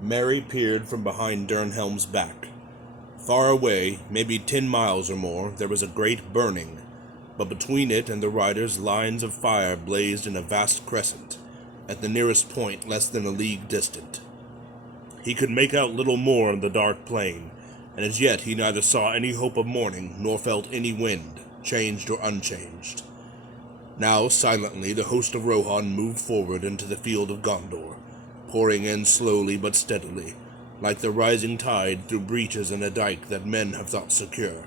Merry peered from behind Dernhelm's back. Far away, maybe 10 miles or more, there was a great burning, but between it and the riders lines of fire blazed in a vast crescent, at the nearest point less than a league distant. He could make out little more in the dark plain, and as yet he neither saw any hope of morning nor felt any wind, changed or unchanged. Now, silently, the host of Rohan moved forward into the field of Gondor, pouring in slowly but steadily, like the rising tide through breaches in a dike that men have thought secure.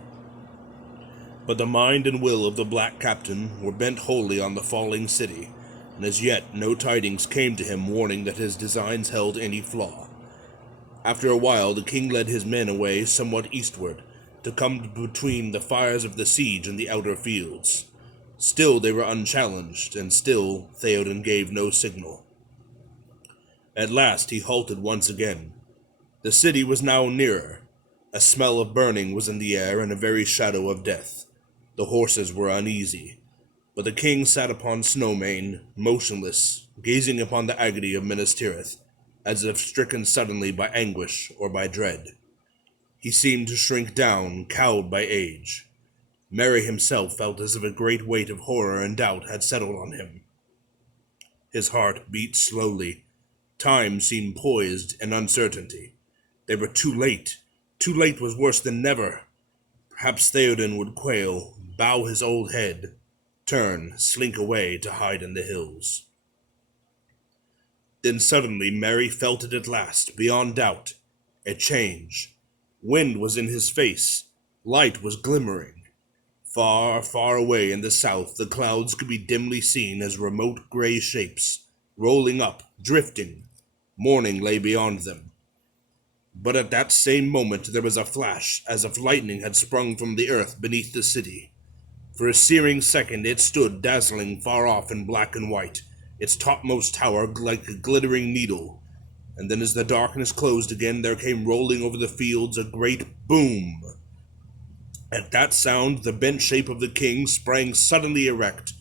But the mind and will of the black captain were bent wholly on the falling city, and as yet no tidings came to him warning that his designs held any flaw. After a while the king led his men away somewhat eastward, to come between the fires of the siege and the outer fields. Still they were unchallenged, and still Theoden gave no signal. At last he halted once again. The city was now nearer. A smell of burning was in the air, and a very shadow of death. The horses were uneasy, but the king sat upon Snowmane, motionless, gazing upon the agony of Minas Tirith, as if stricken suddenly by anguish or by dread. He seemed to shrink down, cowed by age. Merry himself felt as if a great weight of horror and doubt had settled on him. His heart beat slowly. Time seemed poised in uncertainty. They were too late. Too late was worse than never. Perhaps Theoden would quail, bow his old head, turn, slink away to hide in the hills. Then suddenly Merry felt it at last, beyond doubt. A change. Wind was in his face. Light was glimmering. Far, far away in the south, the clouds could be dimly seen as remote gray shapes, rolling up, drifting. Morning lay beyond them. But at that same moment there was a flash, as if lightning had sprung from the earth beneath the city. For a searing second it stood dazzling far off in black and white, its topmost tower like a glittering needle. And then as the darkness closed again, there came rolling over the fields a great boom. At that sound, the bent shape of the king sprang suddenly erect.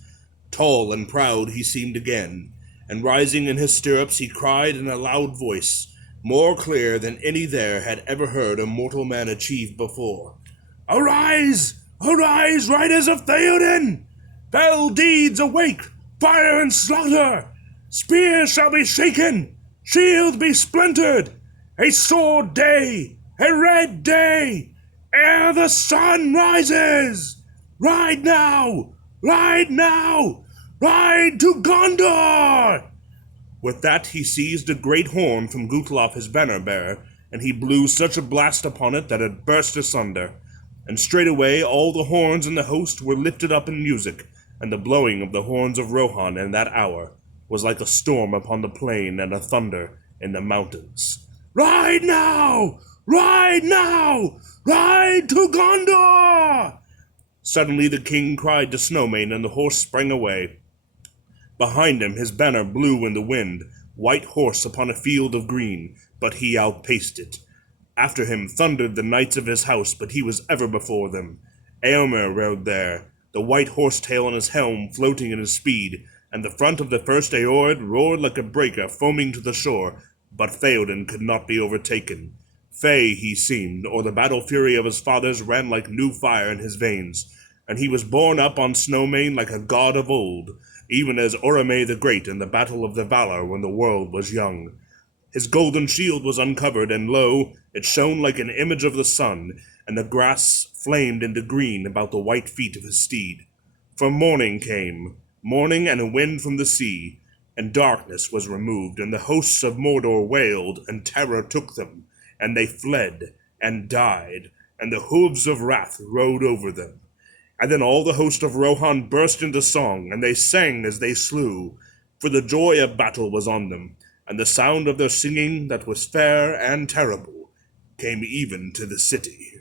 Tall and proud he seemed again, and rising in his stirrups he cried in a loud voice, more clear than any there had ever heard a mortal man achieve before. "Arise! Arise, riders of Theoden! Fell deeds awake! Fire and slaughter! Spears shall be shaken! Shields be splintered! A sword day! A red day! Ere the sun rises! Ride now! Ride now! Ride to Gondor!" With that he seized a great horn from Guthlaf his banner-bearer, and he blew such a blast upon it that it burst asunder. And straightway all the horns in the host were lifted up in music, and the blowing of the horns of Rohan in that hour was like a storm upon the plain and a thunder in the mountains. "Ride now! Ride now! Ride to Gondor!" Suddenly the king cried to Snowmane, and the horse sprang away. Behind him his banner blew in the wind, white horse upon a field of green, but he outpaced it. After him thundered the knights of his house, but he was ever before them. Eomer rode there, the white horsetail on his helm floating in his speed, and the front of the first Eored roared like a breaker foaming to the shore, but Theoden could not be overtaken. Fey he seemed, or the battle fury of his fathers ran like new fire in his veins, and he was borne up on Snowmane like a god of old, even as Orome the Great in the battle of the Valar when the world was young. His golden shield was uncovered, and lo, it shone like an image of the sun, and the grass flamed into green about the white feet of his steed. For morning came, morning and a wind from the sea, and darkness was removed, and the hosts of Mordor wailed, and terror took them, and they fled, and died, and the hooves of wrath rode over them. And then all the host of Rohan burst into song, and they sang as they slew, for the joy of battle was on them, and the sound of their singing that was fair and terrible came even to the city.